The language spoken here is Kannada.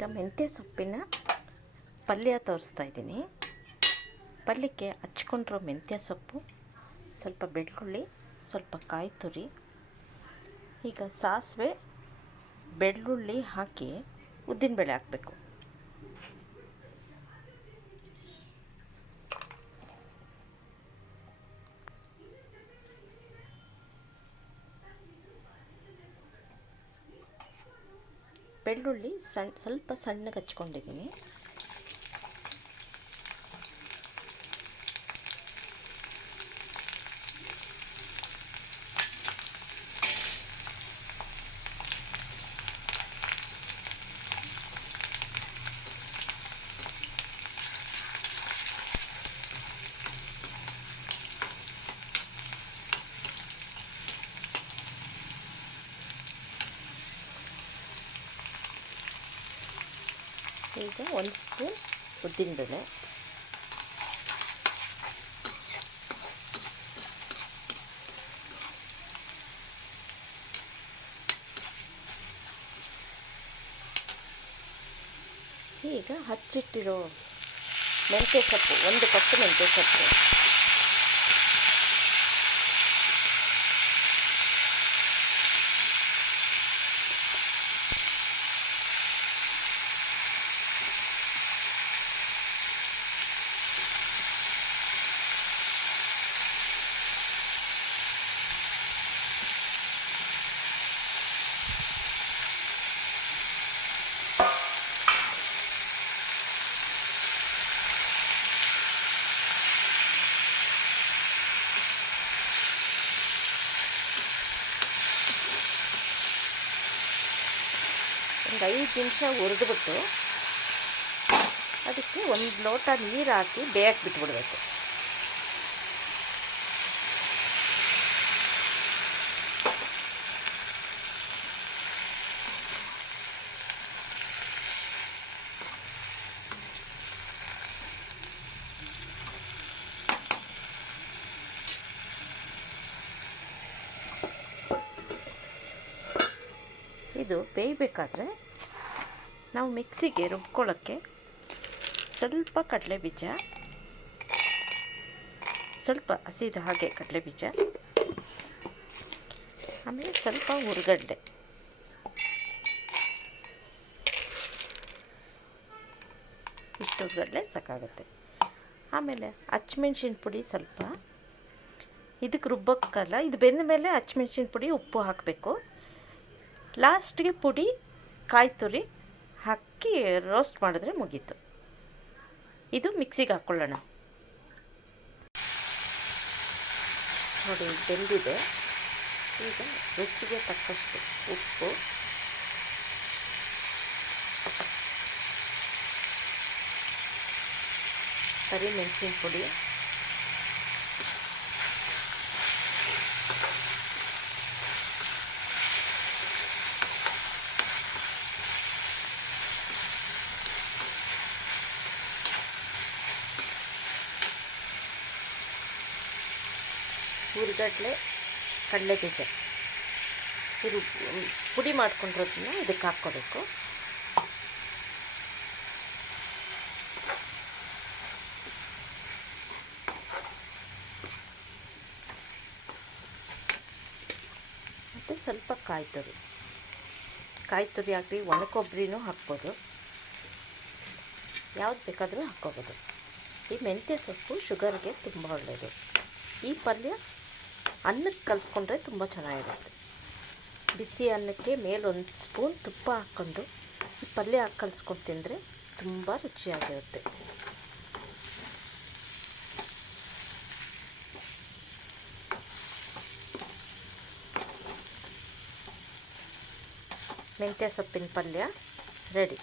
ಈಗ ಮೆಂತ್ಯ ಸೊಪ್ಪಿನ ಪಲ್ಯ ತೋರಿಸ್ತಾ ಇದ್ದೀನಿ. ಪಲ್ಯಕ್ಕೆ ಹಚ್ಕೊಂಡಿರೋ ಮೆಂತ್ಯ ಸೊಪ್ಪು, ಸ್ವಲ್ಪ ಬೆಳ್ಳುಳ್ಳಿ, ಸ್ವಲ್ಪ ಕಾಯಿ ತುರಿ, ಈಗ ಸಾಸಿವೆ ಬೆಳ್ಳುಳ್ಳಿ ಹಾಕಿ ಉದ್ದಿನಬೇಳೆ ಹಾಕಬೇಕು. ಬೆಳ್ಳುಳ್ಳಿ ಸ್ವಲ್ಪ ಸಣ್ಣಗೆ ಹಚ್ಕೊಂಡಿದ್ದೀನಿ. ಈಗ 1 ಸ್ಪೂನ್ ಉದ್ದಿನಬೇಳೆ, ಈಗ ಹಚ್ಚಿಟ್ಟಿರೋ ಮೆಂತ್ಯ ಸೊಪ್ಪು, 1 ಕಪ್ ಮೆಂತ್ಯ ಸೊಪ್ಪು, ಒಂದು 5 ನಿಮಿಷ ಹುರಿದ್ಬಿಟ್ಟು ಅದಕ್ಕೆ 1 ಲೋಟ ನೀರು ಹಾಕಿ ಬೇಯಕ್ಕೆ ಬಿಟ್ಬಿಡ್ಬೇಕು. ಇದು ಬೇಯಬೇಕಾದ್ರೆ ನಾವು ಮಿಕ್ಸಿಗೆ ರುಬ್ಕೊಳ್ಳೋಕ್ಕೆ ಸ್ವಲ್ಪ ಕಡಲೆಬೀಜ, ಸ್ವಲ್ಪ ಹಸಿದ ಹಾಗೆ ಕಡಲೆಬೀಜ, ಆಮೇಲೆ ಸ್ವಲ್ಪ ಹುರಿಗಡಲೆ, ಇಷ್ಟು ಹುರಿಗಡಲೆ ಸಾಕಾಗುತ್ತೆ. ಆಮೇಲೆ ಹಚ್ಮೆಣ್ಸಿನ ಪುಡಿ ಸ್ವಲ್ಪ, ಇದಕ್ಕೆ ರುಬ್ಬಕ್ಕಲ್ಲ, ಇದು ಬೆಂದ ಮೇಲೆ ಹಚ್ಮೆಣ್ಸಿನ ಪುಡಿ, ಉಪ್ಪು ಹಾಕಬೇಕು. ಲಾಸ್ಟ್ಗೆ ಪುಡಿ ಕಾಯಿ ತುರಿ ಹಾಕಿ ರೋಸ್ಟ್ ಮಾಡಿದ್ರೆ ಮುಗೀತು. ಇದು ಮಿಕ್ಸಿಗೆ ಹಾಕ್ಕೊಳ್ಳೋಣ. ನೋಡಿ ಬೆಂದಿದೆ. ಈಗ ರುಚಿಗೆ ತಕ್ಕಷ್ಟು ಉಪ್ಪು, ಕರಿಮೆಣಸಿನ ಪುಡಿ, ಹುರಿಗಡಲೆ, ಕಡಲೆಬೀಜ, ಇದು ಪುಡಿ ಮಾಡ್ಕೊಂಡಿರೋದನ್ನ ಇದಕ್ಕೆ ಹಾಕ್ಕೋಬೇಕು. ಮತ್ತು ಸ್ವಲ್ಪ ಕಾಯಿ ತುರಿ ಹಾಕಿ, ಒಣ ಕೊಬ್ಬರಿನೂ ಹಾಕ್ಬೋದು, ಯಾವ್ದು ಬೇಕಾದರೂ ಹಾಕ್ಕೋಬೋದು. ಈ ಮೆಂತ್ಯ ಸೊಪ್ಪು ಶುಗರ್ಗೆ ತುಂಬ ಒಳ್ಳೆಯದು. ಈ ಪಲ್ಯ ಅನ್ನಕ್ಕೆ ಕಲಿಸ್ಕೊಂಡ್ರೆ ತುಂಬ ಚೆನ್ನಾಗಿರುತ್ತೆ. ಬಿಸಿ ಅನ್ನಕ್ಕೆ ಮೇಲೆ 1 ಸ್ಪೂನ್ ತುಪ್ಪ ಹಾಕ್ಕೊಂಡು ಈ ಪಲ್ಯ ಹಾಕಿ ಕಲಿಸ್ಕೊಂಡು ತಿಂದರೆ ತುಂಬ ರುಚಿಯಾಗಿರುತ್ತೆ. ಮೆಂತ್ಯ ಸೊಪ್ಪಿನ ಪಲ್ಯ ರೆಡಿ.